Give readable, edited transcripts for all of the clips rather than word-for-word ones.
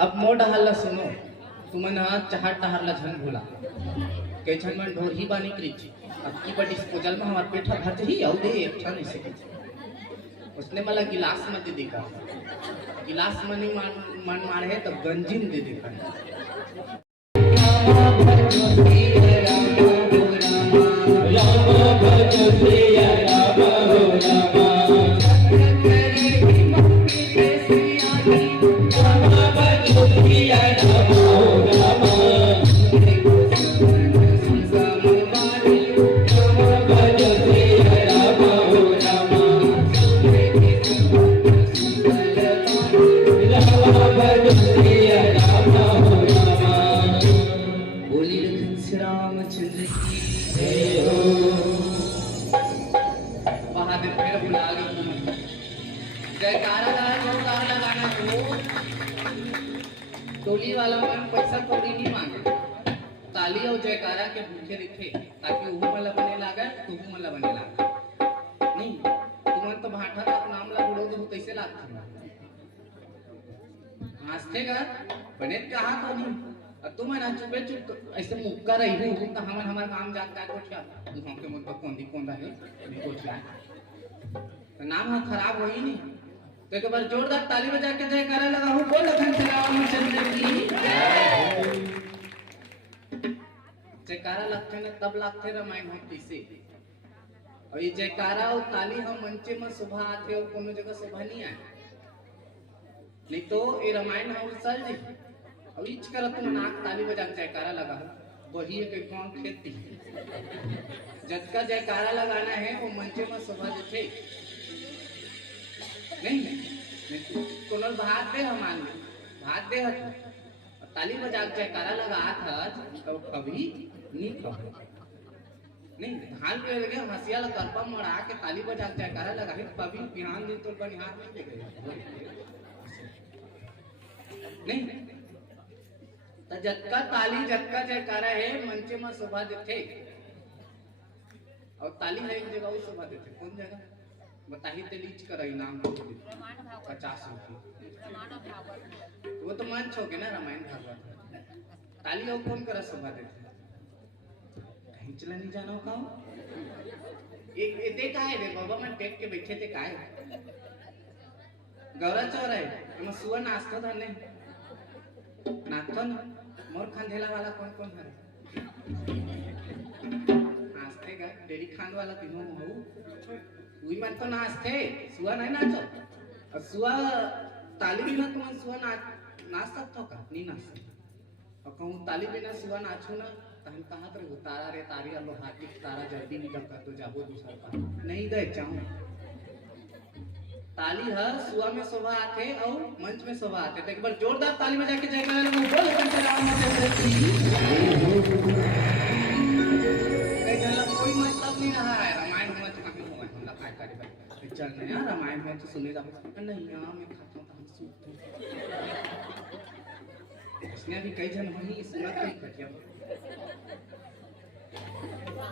अब मोर डहल ला सुनो तुमन हा चाहत टहर ला झन भूला के झन मन ढोर ही बानी क्रिच अब की पर डिस्पोजल में हमार पेठा भरत ही आउ दे एक ठन ऐसे उसने मला गिलास में दे देगा गिलास में नहीं मन मारे है तब गंजी में दे देगा टोली वाला मन पैसा कौड़ी नहीं मांगे ताली और जयकारा के भूखे दिखे ताकि वो मला बने लागा तू मला बने लागा नहीं तुमन तो भाटा का नाम ला बुड़ो तो कैसे लागते हंसते का बने कहा तो नहीं और तुम ना चुपे चुप ऐसे मुक्का रही हो तो हम हमार काम जान का कोठिया तू हमके मन तो कोंदी कोंदा है कोठिया तो नाम हा खराब होई नहीं तो एक बार जोरदार ताली बजा के जयकारा लगा हूं बोल लखन श्री रामचंद्र की जयकारा लगते न तब लगते रामायण भक्ति से और ये जयकारा और ताली हम मंचे में सुबह आते और कोनो जगह सुबह नहीं आए नहीं तो ये रामायण हम चल जी और इच करत तुम नाक ताली बजा के जयकारा लगा वही एक कौन खेती जब का जयकारा लगाना है वो मंचे में सुबह देते नहीं कोनल भात दे हमान भात दे हत ताली बजा के जयकारा लगा था तो कभी नहीं खबर नहीं हाल पे लगे हसिया ला करपा मरा के ताली बजा के जयकारा लगा है कभी बिहान दिन तो बनिहार नहीं देगे नहीं तो जत्का ताली जत्का जयकारा है मंचे में शोभा देते और ताली है एक जगह वो शोभा देते कौन जगह बताही ते लीच कर इनाम 50 रुपये वो तो मंच हो गए ना रामायण भागवत ताली और कौन करा शोभा देते कहीं चला नहीं जाना का एक ते काय रे बाबा मैं टेक के बैठे थे काय गौरा चौर है हम सुअर नाचतो था नहीं नाचतो ना मोर खांधेला वाला कौन कौन है नाचते का डेरी खान वाला तीनों हो वही मन तो नाचते सुआ नहीं नाचो और सुआ ताली बिना तुम सुआ नाच सकते हो का नहीं नाच सकते और कहूँ ताली बिना सुआ नाचो ना तो हम कहाँ पर तारा रे तारी अल्लो हाथी तारा जल्दी निकल कर तो जाबो दूसरा पार नहीं दे चाहूँ ताली हर सुआ में शोभा आते और मंच में शोभा आते तो एक बार जोरदार ताली बजा के जयकारा लगो बोल कोई मतलब नहीं रहा है रामायण में तो कहीं हुआ हम लखाए करे चल नहीं यार रामायण में तो सुने जा नहीं यहां मैं खाता हूं तो हम सूते इसने भी कई जन वही सुना कई कटिया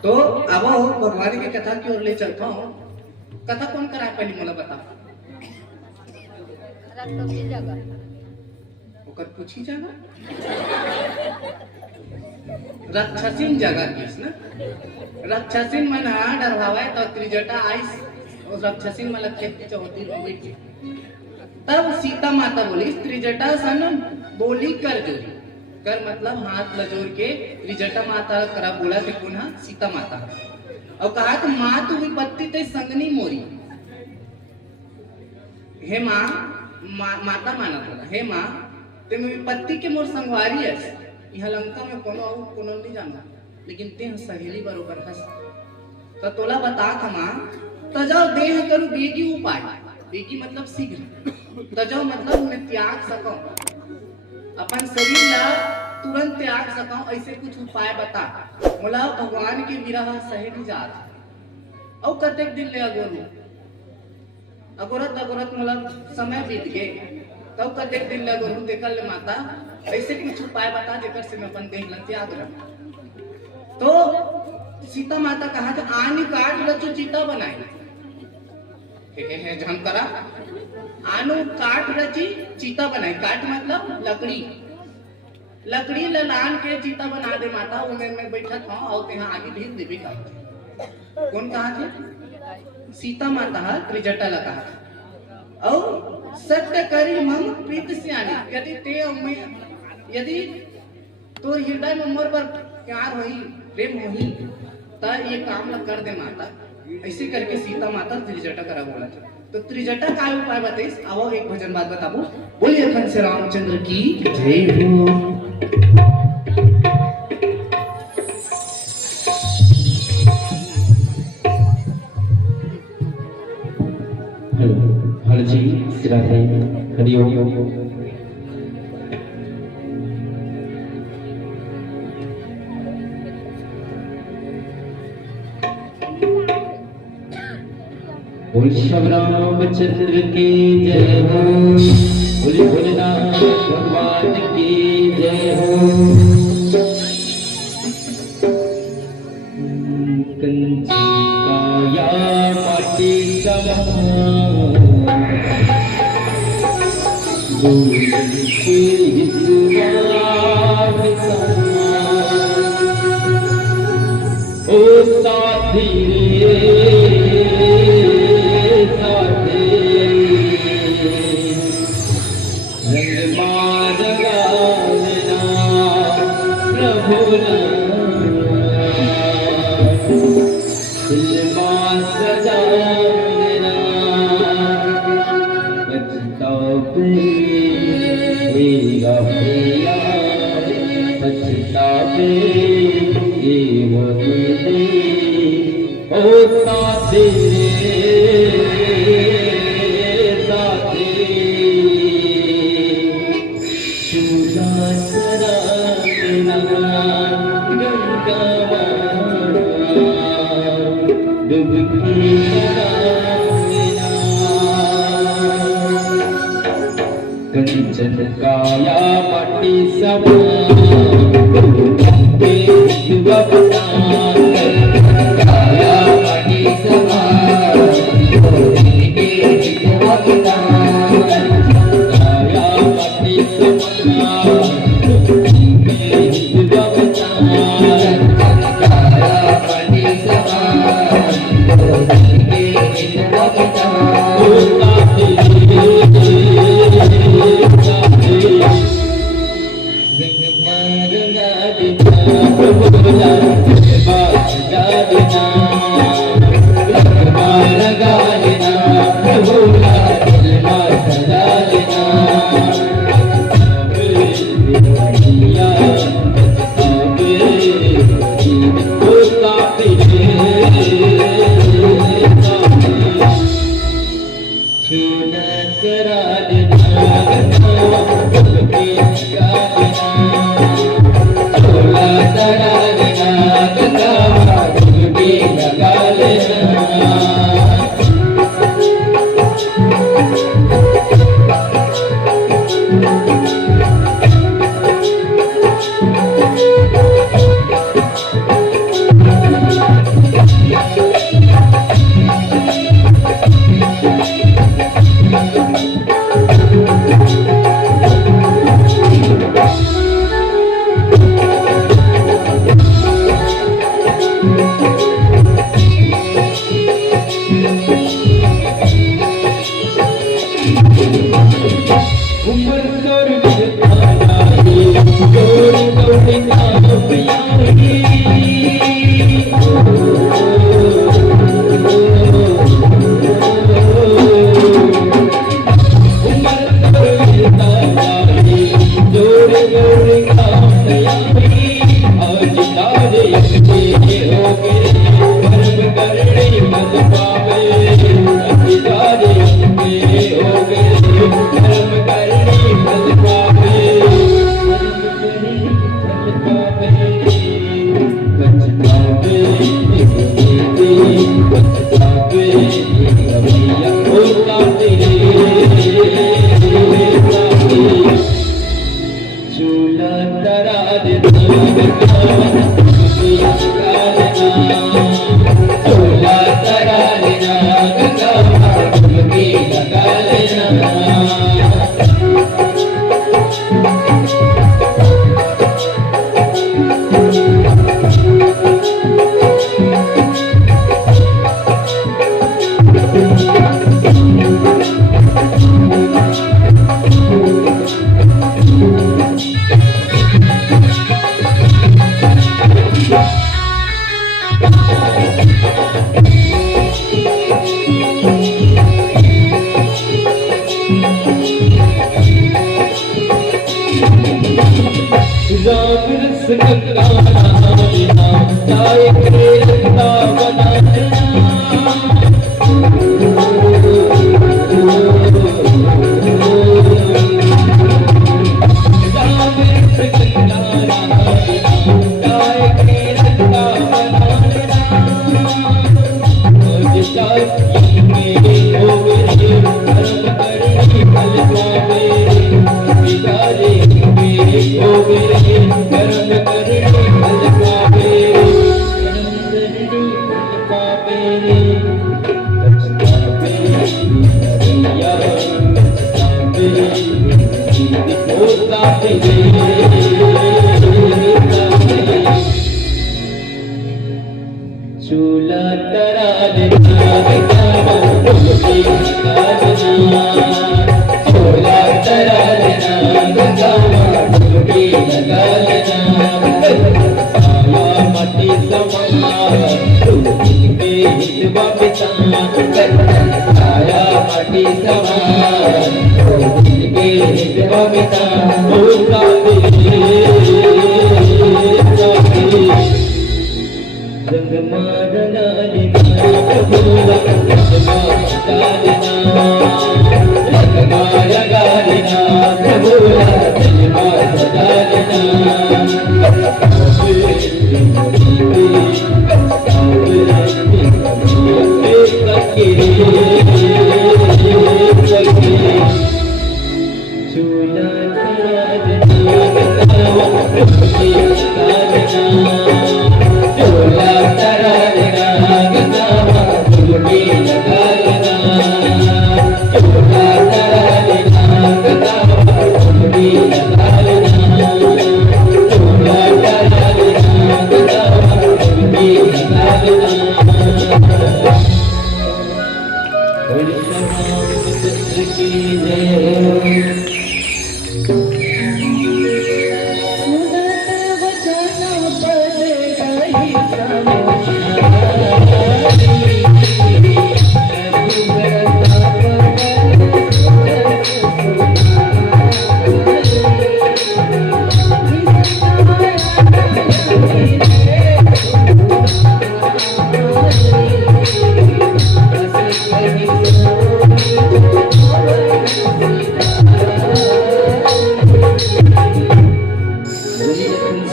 तो अब भगवान की कथा की ओर ले चलता हूं कथा कौन कराए पहले मला बता रक्षसी जगह ओकर पूछी जगह रक्षसीन जगह किस ना रक्षसीन मन डरवावे तो त्रिजटा आइस और रक्षसीन मतलब खेती चौथी बेटी तब सीता माता बोली त्रिजटा सन बोली कर जोरी कर मतलब हाथ लजोर के त्रिजटा माता करा बोला थे पुनः सीता माता और कहा कि माँ तू विपत्ति ते संगनी मोरी हे माँ माता माना बोला हे माँ ते विपत्ति के मोर संगवारी है यह लंका में कोनो नहीं जानता लेकिन ते सहेली बरोबर हंस तो तोला बता था माँ तजाओ देह करू बेगी उपाय बेगी मतलब शीघ्र तजाओ मतलब मैं त्याग सको अपन शरीर ला तुरंत त्याग सको ऐसे कुछ उपाय बता बोला भगवान के विरह सहेली जात और कतेक दिन ले अगोरू अगोरत मतलब समय बीत गए तब कतेक दिन ले अगोरू देखल ले माता ऐसे कुछ उपाय बता जेकर से मैं अपन देह ला त्याग रख तो सीता माता कहा कि आनी काट लचो चिता बनाए हे जम करा आनु काट रची चीता बनाई। काट मतलब लकड़ी, लकड़ी लान के चीता बना दे माता। उमें में बैठा था और तेहा आगे भेज देवी का। कौन कहा थे? सीता माता है त्रिजटा लगा। और सत्य करी मम प्रीत सियानी। यदि ते में यदि तो हृदय में मोर पर प्यार होई, प्रेम होई, ता ये काम ला कर दे माता। ऐसे करके सीता माता त्रिजटा करा बोला था। तो त्रिजटा का उपाय बताइस। आओ एक भजन बात बताबो। बोलिए खन से रामचंद्र की जय हो। हर जी राधे हरिओम। बोल श्री रामचंद्र की जय हो। बोले भोलेनाथ भगवान की जय हो। कंची काया माटी समान ओ साथी रंग मार गाना प्रभु फिल्मा सजाना पछतावे पछतावे वो दे ओ साथी कंचन काया माटी समान काया माटी समान Thank you. राम रस गंगा नाम गाय के रंगा बना चूला तरा चूला तरा मटी समाया मटी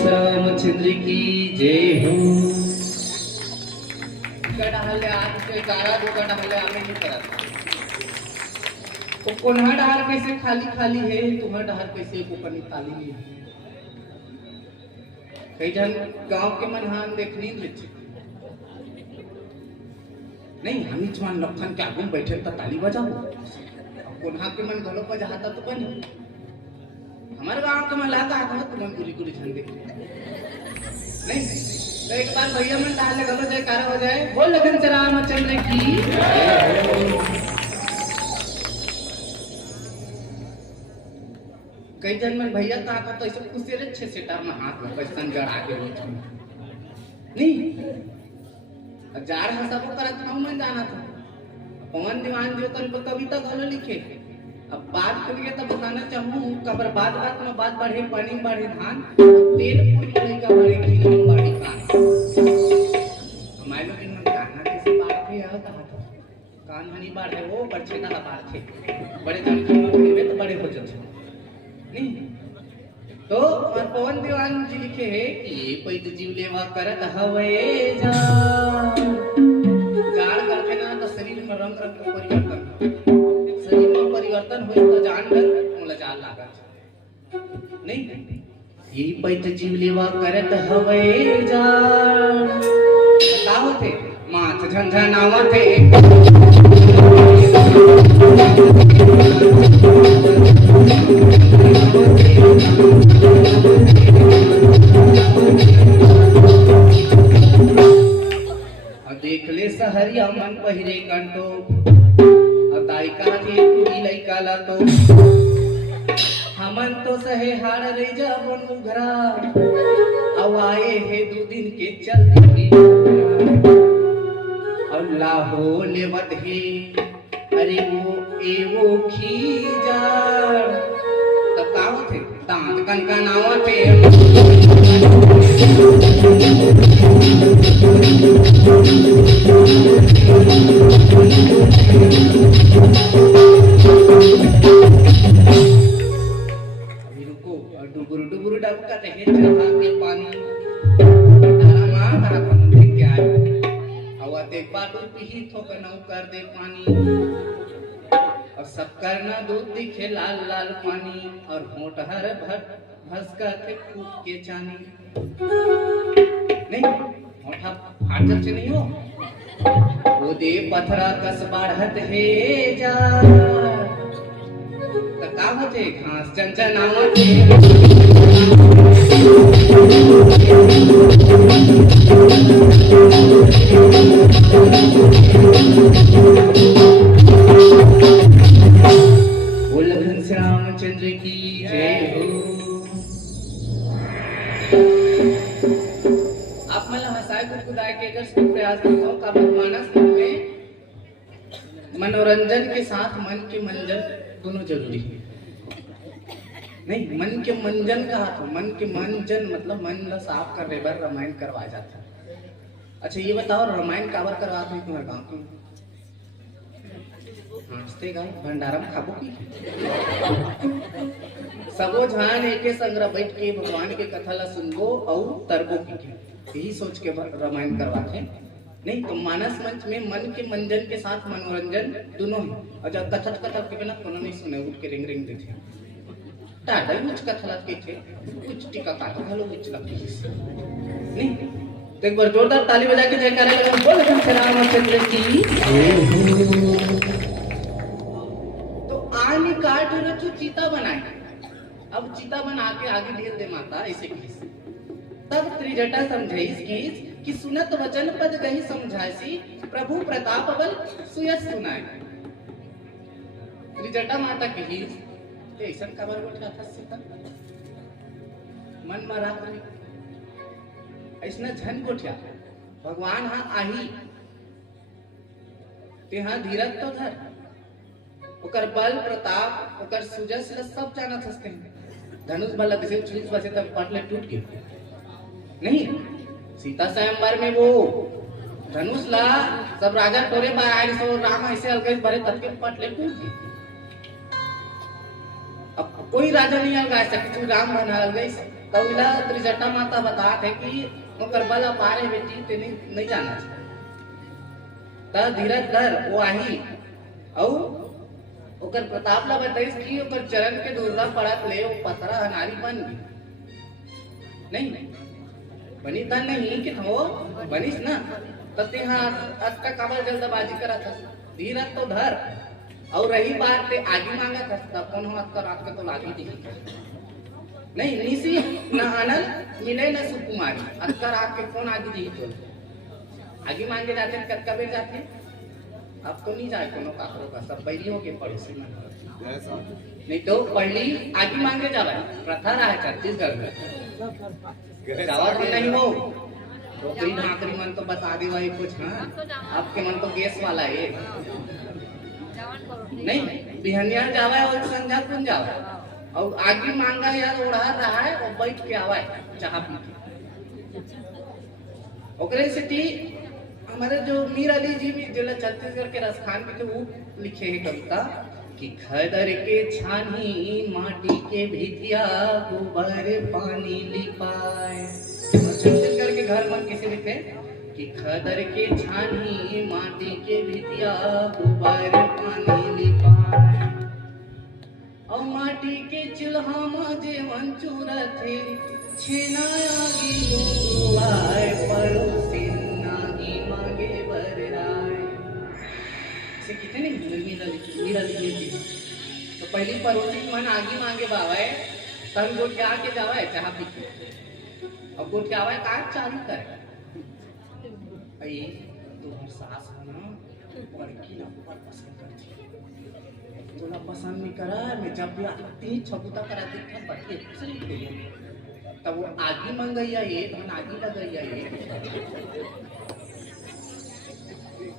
रामचंद्र की जय हो। कोन्हा डहार कैसे खाली खाली है, तुम्हारा डहार कैसे ऊपर ताली है। कई जन गांव के मनहान देखनी नहीं, हम जवान लखन के आगू बैठे तो ताली बजाओ। कोन्हा के मन घलो बजाता तो बनी। हमारे गांव के मन लाता था तुम पूरी पूरी झंडे नहीं। तो एक बार भैया मन डाले गलो जयकारा हो जाए, बोल लगन से रामचंद्र की। कई जन मन भैया ताका तो ऐसे कुसेरे छे सेटा में हाथ में पैसा जड़ा के बैठे नहीं। जार हंसा को करत हम मन जाना था। पवन दीवान जो तन को कविता गलो लिखे। अब बात करिए तो बताना चाहूँ, कबर बात बात में बात बढ़े पानी बढ़े धान, तेल पूरी का बढ़े घी बढ़े कान। हमारे लोग इन गाना कैसे बात है यार कहा था कान हनी बढ़े वो बच्चे ना बात थे बड़े जान के में तो बड़े हो जाते नहीं। तो और पवन दीवान जी लिखे है कि पैद जीव लेवा करत हवे जा जान करके ना तो शरीर में रंग रंग परिवर्तन परिवर्तन हो तो जान कर मोला जान लागा नहीं। ये पैत जीव लेवा करत हवे जान का होते माथ झंझनावत है। अब देख ले सहरिया मन पहिरे कंटो दायका थे पूरी लइका ला तो हमन तो सहे हार रे जबन उघरा अब आए है 2 दिन के चलती अल्लाह हो लेवत है अरे वो खीजा तब का होते दांत कनका नावा पे अभी रुको और डुबुरु डुबुरु डबका ते हे चढ़ा के पानी तारा मां तारा समुद्र क्या है हवा ते बाटू पी थो कनौ कर दे पानी और सब करना दूध दिखे लाल लाल पानी और होंठ हर भर भसका के फूक के चानी नहीं होठा फाटल से नहीं हो वो दे पथरा कस बाढ़त हे जा का होते घास चंचनावत बोल घनश्याम रामचंद्र की जय हो। आप मला हसाय कुदाय के अगर सब प्रयास करता हूँ का मानस में मनोरंजन के साथ मन के मंजन दोनों जरूरी है। नहीं मन के मंजन कहा तो मन के मंजन मतलब मन ला साफ करने पर रामायण करवा जाता है। अच्छा ये बताओ रामायण काबर करवाते हैं तुम्हारे गांव के हंसते गाँव भंडारा में खाबो की सबो झान एके संग्रह बैठ के भगवान के कथा ला सुनबो और तरबो की यही सोच के रामायण करवाते हैं। नहीं तो मानस मंच में मन के मंजन के साथ मनोरंजन दोनों है। और जब कथक कथक के बिना कोनो नहीं सुने उठ के रिंग रिंग देते टाटा कुछ कथला के थे कुछ टीका काटो हेलो कुछ लगती नहीं तो एक बार जोरदार ताली बजा के जयकारा लगा बोल घनश्याम रामचंद्र की। तो आनी काट रचो चीता बनाए अब चीता बना के आगे ढेर दे माता ऐसे खीस तब त्रिजटा समझाइस कीस कि सुनत वचन पद गही समझाइसी प्रभु प्रताप बल सुयस सुनाए। त्रिजटा माता की ऐसा खबर बैठा था सीता मन में राख रही ऐसा झन गोठिया भगवान हाँ आही ते हाँ धीरज तो धर ओकर बल प्रताप ओकर सुजस ल सब जाना थसते हैं धनुष बल जैसे उछलिस बसे तब पाटले टूट गए नहीं सीता स्वयंवर में वो धनुष ला सब राजा टोरे बाहर सो राम ऐसे अलगै भरे तब के पाटले टूट गए। अब कोई राजा नहीं अलगा सके तू राम बना अलगै तो इला त्रिजटा माता बतात है कि ओकर बल अपार है बेटी ते नहीं जाना ता धीरज धर वो आही औ ओकर प्रताप ला बताइस कि ओकर चरण के दूरला पड़त ले वो पतरा हनारी बन गई नहीं बनी था नहीं कि हो बनिस ना तब ते हाँ अटका काबर जल्दबाजी करा था धीरज तो धर और रही बात ते आगे मांगा था तब कौन हो अटका रात के तो लागी दी नहीं निसी न आनल मिले न सुकुमारी अटका रात के कौन आगे दी तो आगे मांगे जाते हैं कटका बेच जाते अब तो नहीं जाए कोनो काकरो का सब बैलियों के पड़ोसी में नहीं तो पहली आगे मांगे जावा प्रथा रहा है छत्तीसगढ़ में जावा तो नहीं हो तो कोई आखिरी मन तो बता दी भाई कुछ हाँ आपके मन तो गैस वाला है नहीं बिहनिया जावा और संझा कुन जावा और आगे मांगा यार उड़ा रहा है और बैठ के आवा है चाह पी के ओकरे से हमारे जो मीर अली जी भी जिला छत्तीसगढ़ के रसखान में थे वो लिखे हैं कविता कि खदर के छानी माटी के भितिया गोबर पानी लिपाए। छत्तीसगढ़ के घर में किसे लिखे कि खदर के छानी माटी के भितिया गोबर पानी लिपाए और माटी के चूल्हा में जेवन चूरथे छेनाया गिलोआए पड़ोसी मांगे बरराए से कितने मीरा लिखी तो पहली पड़ोसी मन आगे मांगे बावाए तन गोट के आके जावाए चाह पी के अब गोट के आवाए का चालू करे भाई तुम्हार सास है ना लड़की ना ऊपर पसंद करती तोला पसंद नहीं करा मैं जब भी आती छबूता कराती था बच्चे से तब वो आगे मंगैया ये धन आगे लगैया ये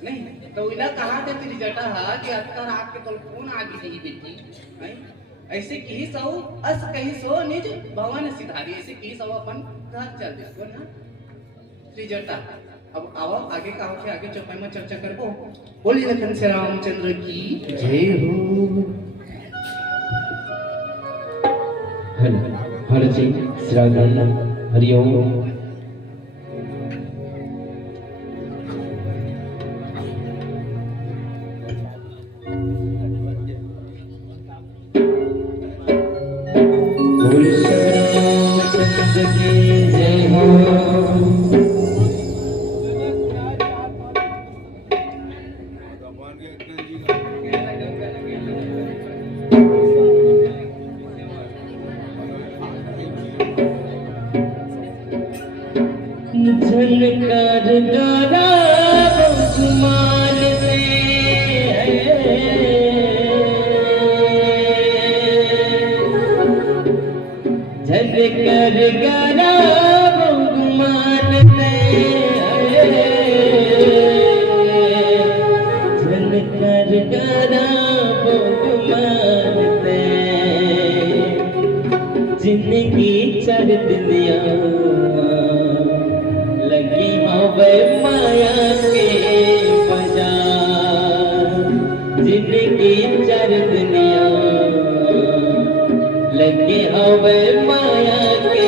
नहीं तो इला कहा थे तेरी जटा हा कि अत्तर रात के तो कौन आगे दी बेटी नहीं ऐसे की सौ अस कहीं सो निज भवन सिधारी, ऐसे की सौ अपन घर चल जाओ ना श्रीजटा। अब आओ आगे का होके आगे चौपाई में चर्चा करबो। बोलिए लखन से रामचंद्र की जय हो। हर जी श्रावण हरिओम। झनकार गारा गुमान से झनकार गारा गुमान से झनकार गारा गुमान से जिंदगी चढ़ दुनिया लगी हवे माया के बाजार, जिंदगी चर दुनिया लगी हवे माया के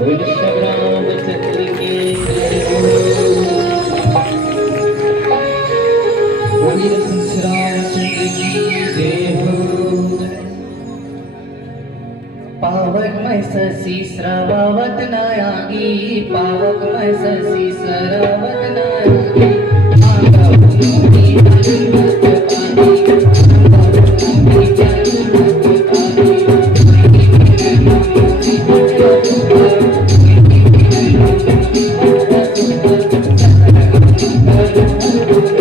बोल सब रामचंद्र की जय हो। बोल रामचंद्र की जय हो। पावक मैं शशि श्रवावत नयागी, पावक मैं शशि श्रवावत नयागी, मांगा मुनि हरि भक्त पानी, मांगा मुनि हरि भक्त पानी, मेरी मेरे मोरी मोरा सुधा, मेरी मेरे मोरी मोरा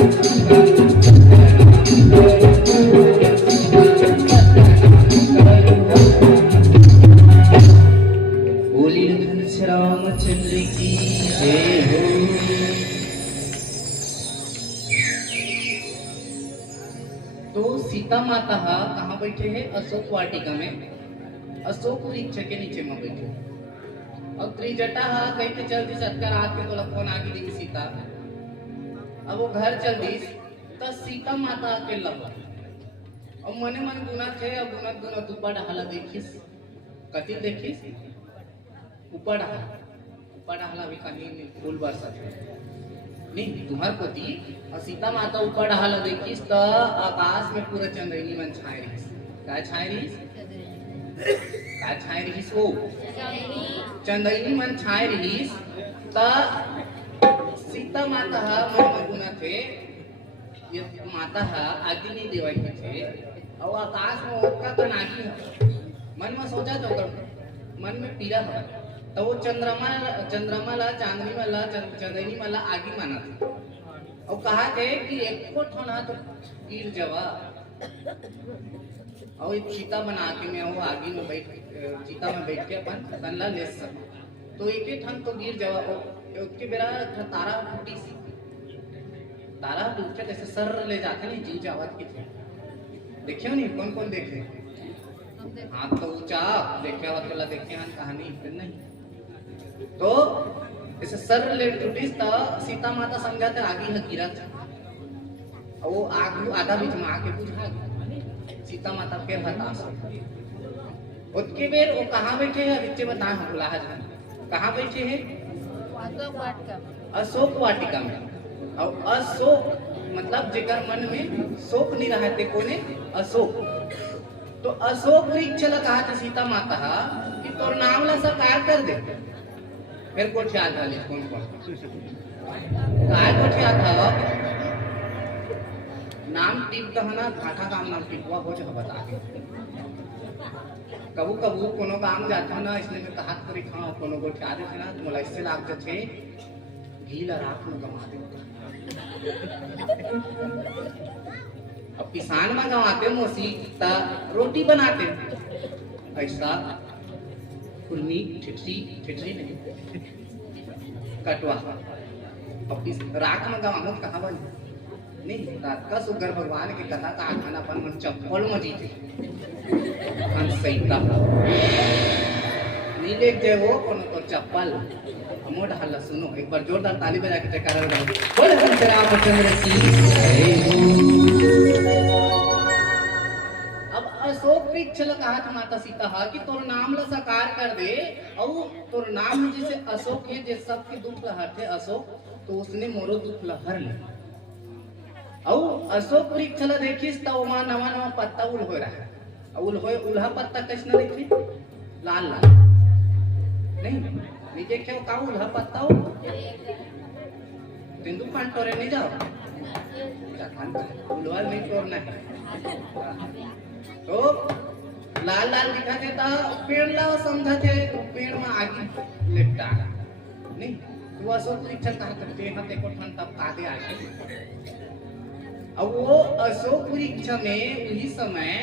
बोली हंस रामचंद्र की जय हो। तो सीता माता कहाँ बैठे हैं? अशोक वाटिका में, अशोक वृक्ष के नीचे में बैठे। और त्रिजटा कहीं के चल दी सत्कार हाथ के तो फोन आगे दी सीता। अब वो घर चल दी तो सीता माता के लग और मने मन गुना थे। अब गुनत गुनत ऊपर डाला देखिस, कति देखिस ऊपर डाला भी कहीं फूल बरसा नहीं तुम्हार पोती। और सीता माता ऊपर डाला देखिस तो आकाश में पूरा चंद्रनी मन छाए रही। क्या छाए रही? क्या छाए रही? वो चंद्रनी मन छाए रही। तो सीता माता मन गुना थे, ये माता आगे नहीं देवाई थे। और आकाश में ओका तो नागी है। मन में सोचा तो मन में पीड़ा है। तो वो चंद्रमा ला चंद्रनी माला आगे माना था। और कहा थे कि एक को ठोना तो गिर जावा। और एक चीता बना के मैं वो आगे में बैठ चीता में बैठ के अपन तनला ले सक। तो एक ही ठन तो गिर जावा। उसके बेरा तारा टूटी सी, तारा टूट के जैसे सर ले जाते नहीं जीव जावत की थे। देखियो नहीं कौन कौन देखे? हाथ तो ऊंचा देखे वाला देखे हैं कहानी फिर नहीं। तो जैसे सर ले टूटी तो सीता माता समझाते आगे है गिरा था। और वो आग आधा बीच में आके बुझा गया। सीता माता फिर हताश हो। उसके बेर वो कहाँ बैठे हैं? बच्चे बता भुला कहाँ बैठे हैं? अशोक वाटिका में। और अशोक मतलब जेकर मन में शोक नहीं रहते कोने अशोक। तो अशोक वृक्ष कहा था सीता माता कि तोर नाम ला साकार कर दे। फिर को ख्याल था कौन कौन काय को ख्याल था? नाम टिप कहना घाटा काम नाम टिपवा हो जा बता के। कबू कबू कोनो काम जाता ना इसलिए मैं कहा करी खाओ कोनो को ख्याल देते ना तो मला इससे लाग जाते घी ला रात में गवा दे। अब किसान में गवाते मोसी ता रोटी बनाते ऐसा कुलमी ठिठरी नहीं कटवा। अब इस राख में गवामो कहाँ बन नहीं रात का सुगर भगवान की कथा का खाना अपन मन चप्पल में जीते हम सहीता नीले जे वो कोनो तो चप्पल मोड़ हल्ला सुनो एक बार जोरदार ताली बजा के जयकारा लगाओ। बोले रामचंद्र की जय हो। अब अशोक वृक्ष कहा था माता सीता कि तोर नाम ला साकार कर दे। और तोर नाम में जैसे अशोक है जैसे सबके दुख ला हरते अशोक तो उसने मोरो दुख ला हर ले। और अशोक वृक्ष ला देखिस तो वहां नवा नवा पत्ता उल हो रहा है। उल हो उल्हा पत्ता कैसे देखी लाल लाल नहीं देखे का उल्हा पत्ता हो तेंदु पान तोरे नहीं जाओ उल्हा नहीं तोड़ना है। तो लाल लाल दिखाते था पेड़ ला समझाते पेड़ में आगे लिपटा नहीं वो अशोक वृक्ष कहा करते हैं देखो ठंड तब काटे आगे। अब वो अशोक वृक्ष में उसी समय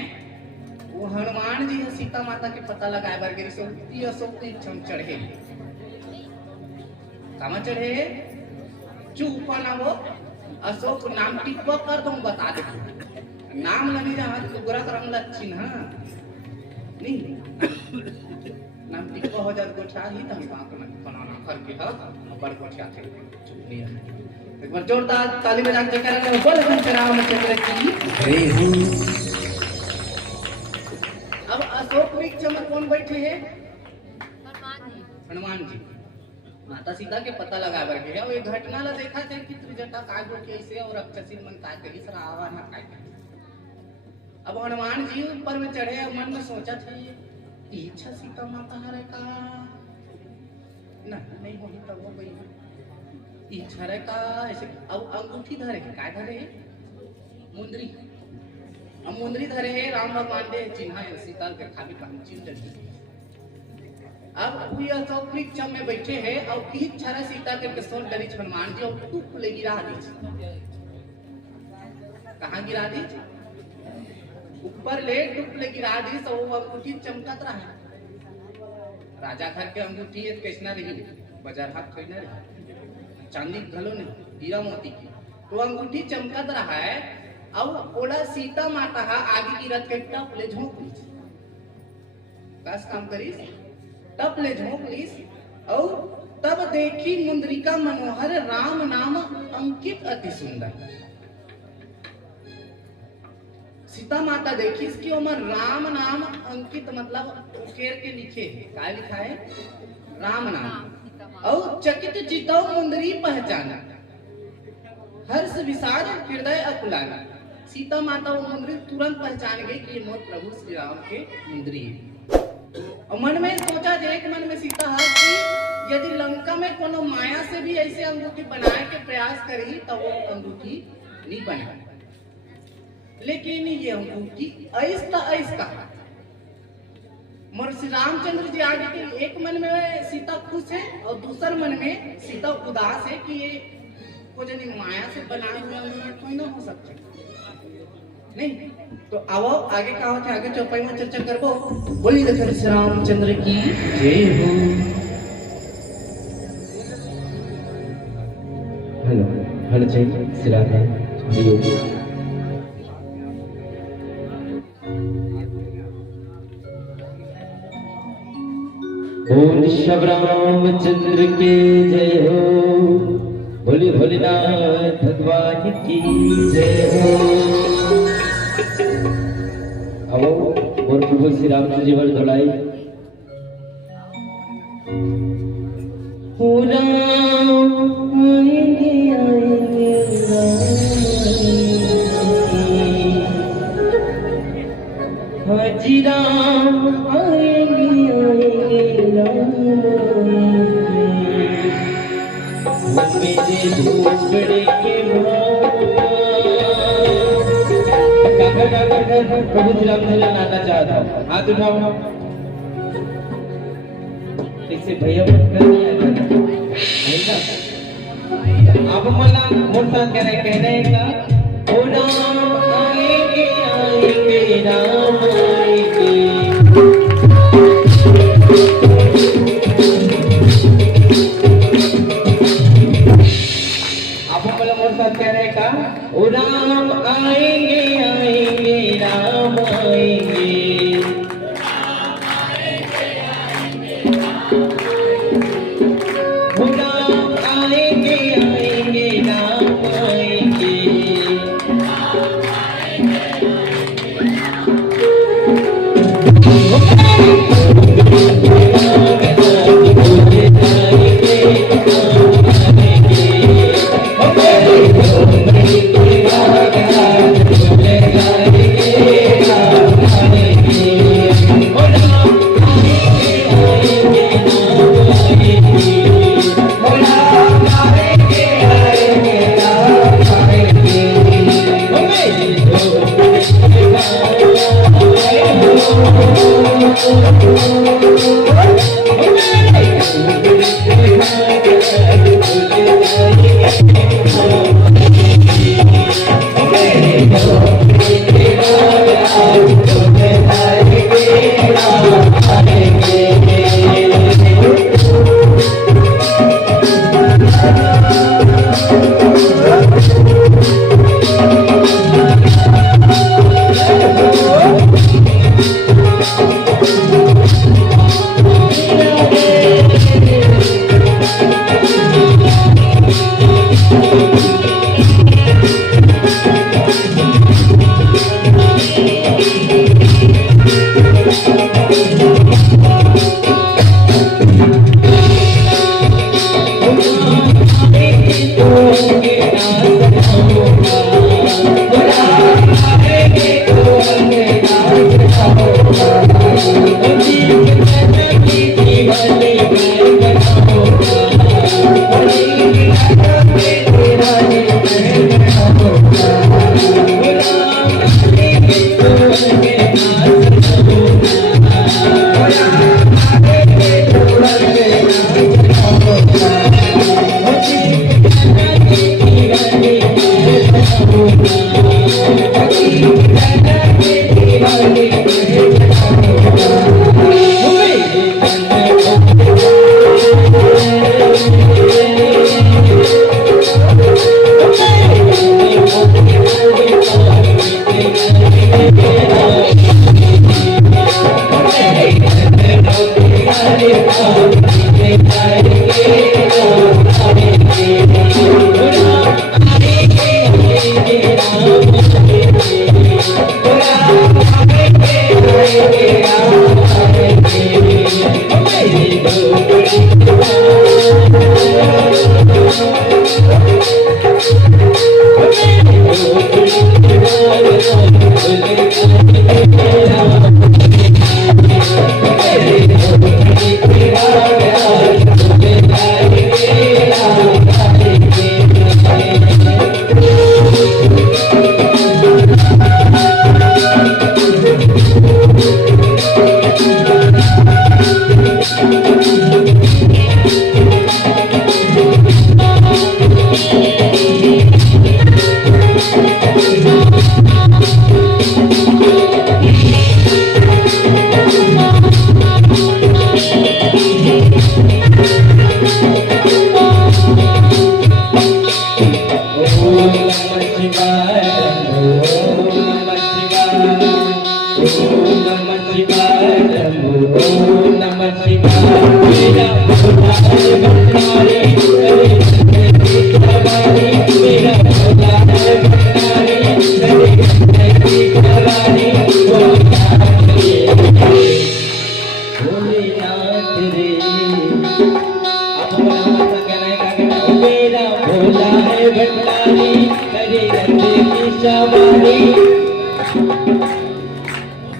वो हनुमान जी सीता माता के पता लगाए बार गिर से अशोक वृक्ष में चढ़े। कहाँ चढ़े? चुपा ना वो अशोक नाम टिप्पा कर दूं बता दे नाम लगे जहाँ उग्रा करम लक्षिन हाँ नहीं नाम टिप्पा हो जाए गोठा ही तो हम बनाना करके हाँ बड़ गोठा थे नहीं एक बार जोरदार ताली बजा के जयकारा बोल रामचंद्र की जय हो। अब अशोक वृक्ष में कौन बैठे हैं? हनुमान जी माता सीता के पता लगा बर गया वो घटना ला देखा थे कि त्रिजटा कागो कैसे और अक्षसिन मन का कही सर आवा ना काय अब हनुमान जी ऊपर में चढ़े और मन में सोचा थे इच्छा सीता माता हरे का नहीं होगी तब वो गई इच्छा रे का ऐसे अब अंगूठी धरे काय धरे मुंदरी अब मुंदरी धरे है राम भगवान दे चिन्हा सीता के खाली काम चिन्ह अब ये सब वृक्ष में बैठे हैं और तीन छरा सीता के किशोर करी हनुमान जी और टूप ले गिरा दी कहाँ गिरा दी ऊपर ले टूप ले गिरा दी तो वो अंगूठी चमकत रहा राजा घर के अंगूठी एक कैसना रही बाजार हाथ कोई ना रही चांदी घलो नहीं हीरा मोती की तो अंगूठी चमकत रहा है अब ओला सीता माता आगे गिरत के टप ले झोंक ली बस काम करी तब ले झोंक लीस और तब देखी मुंद्रिका मनोहर राम नाम अंकित अति सुंदर सीता माता देखी इसकी उम्र राम नाम अंकित मतलब उकेर के लिखे है क्या लिखा है राम नाम और चकित चितो मुंदरी पहचाना हर्ष विषाद हृदय अकुलाना सीता माता वो मुंदरी तुरंत पहचान गई कि ये मोर प्रभु श्री राम के मुंदरी है और मन में सोचा एक मन में सीता है कि यदि लंका में कोनो माया से भी ऐसे अंगूठी बनाए के प्रयास करी तो वो अंगूठी नहीं बना लेकिन ये अंगूठी ऐस का मोर श्री रामचंद्र जी आगे कि एक मन में सीता खुश है और दूसर मन में सीता उदास है कि ये को जनी माया से बनाए हुए अंगूठी कोई ना हो सकते नहीं तो आओ आगे का होता है आगे चौपाई में चर्चा करबो बोली देखो श्री रामचंद्र की जय हो हेलो हेलो जय श्री राधे जय बोल श्री रामचंद्र के जय हो बोली भोलेनाथ भगवान की जय हो अब और प्रभु श्री रामचंद्र जी वर धोलाई हो राम आएंगे आएंगे हाजी राम आएंगे आएंगे राम मेरे झोपड़े के प्रभु श्री रामचंद्र नाना चाहता हूँ हाथ उठाओ इससे भैया आप मला मोटा कहने का ओ राम आएंगे आएंगे राम आएंगे आप मला मोटा कहने का ओ राम आएंगे आएंगे राम आएंगे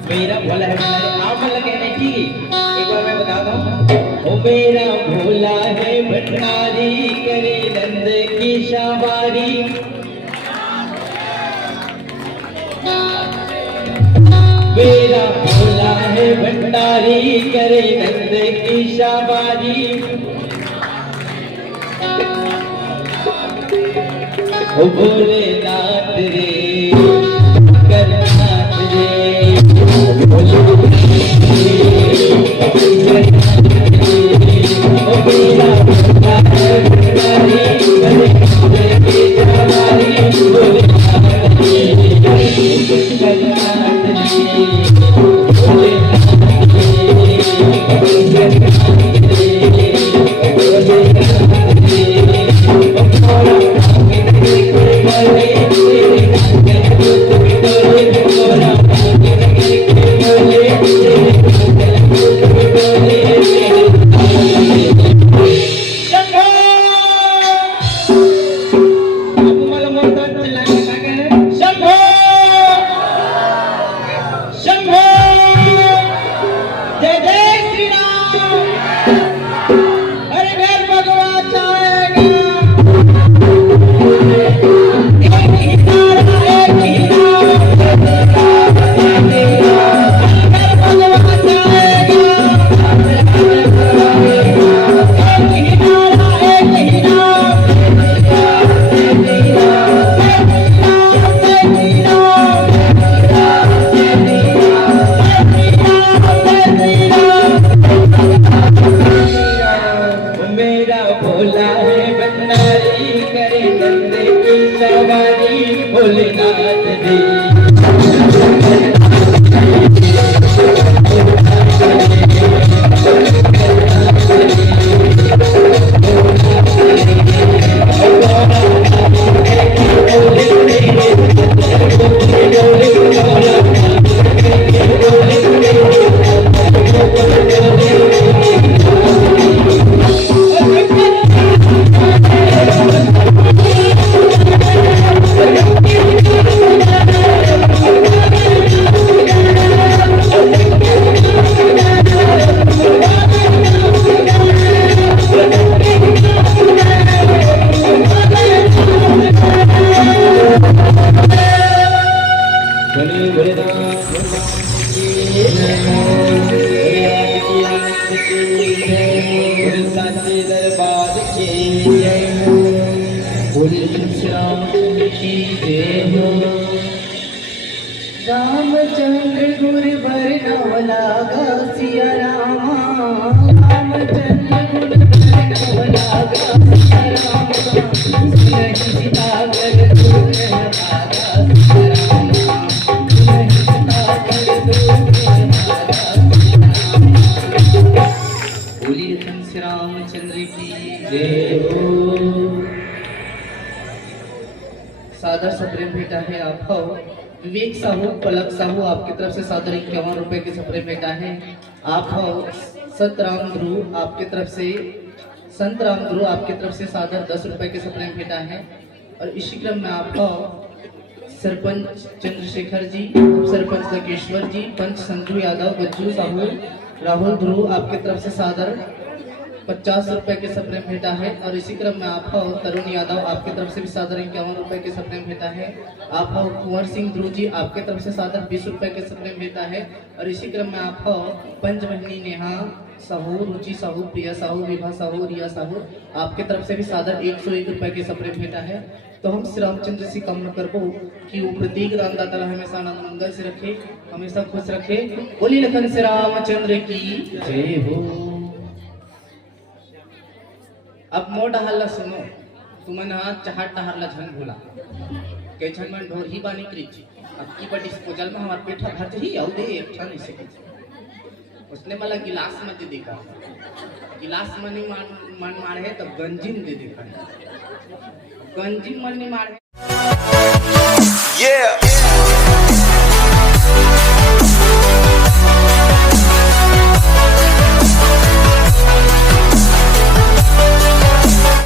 मेरा भोला है आप मतलब कहने की एक बार मैं बता दूं ओ मेरा भोला है भंडारी करे नंद की सवारी मेरा भोला है भंडारी करे नंद की सवारी ओ भोलेनाथ रे करनाथ रे ओ मेरा भोला है भंडारी करे नंद की सवारी भोलेनाथ रे करनाथ रे की जय हो, बोलिए श्री रामचंद्र की जय हो। रामचंद्र गुर भर लागा सिया रामा, रामचंद्र गुर भर लागा सिया रामा, सुनहि सीताकर दुख लागा सिया रामा, सुनहि सीताकर दुख लागा सिया रामा। बोलिए श्री रामचंद्र की जय हो। सादर सप्रेम भेटा है आप हो विवेक साहू पलक साहू, आपकी तरफ से सादर 51 रुपए के सप्रेम भेटा है। आप हो सतराम ध्रुव, आपकी तरफ से संत राम ध्रुव, आपकी तरफ से सादर 10 रुपए के सप्रेम भेटा है। और इसी क्रम में आप हो सरपंच चंद्रशेखर जी, सरपंच लकेश्वर जी, पंच संजू यादव, गज्जू साहू, राहुल ध्रुव, आपकी तरफ से सादर 50 रुपए के सप्रेम भेटा है। और इसी क्रम में आप हो तरुण यादव, आपकी तरफ से भी सादर 51 रुपए के सप्रेम भेटा है। आप हो कुंवर सिंह ध्रुव जी, आपकी तरफ से सादर 20 रुपए के सप्रेम भेटा है। और इसी क्रम में आप हो पंचमहनी नेहा साहू, रुचि साहू, प्रिया साहू, विभा साहू, रिया साहू, आपके तरफ से भी सादर 101 रुपए के सप्रेम भेटा है। तो हम श्री रामचंद्र से कामना करबो कि वो प्रतीक दानदाता हमेशा आनंद मंगल से रखे, हमेशा खुश रखे। बोली लखन श्री रामचंद्र की जय हो। अब मोटा हल्ला सुनो, तुमन चाहत टहरला झन भूला के झन मन ढोर ही बानी कृच अब की बड़ी डिस्पोजल में हमार पेठा भर ही आउ दे एक ठन ऐसे उसने मला गिलास में दे देखा, गिलास में नहीं मन मारे तब गंजिम दे देखा, गंजिम मन नहीं मारे।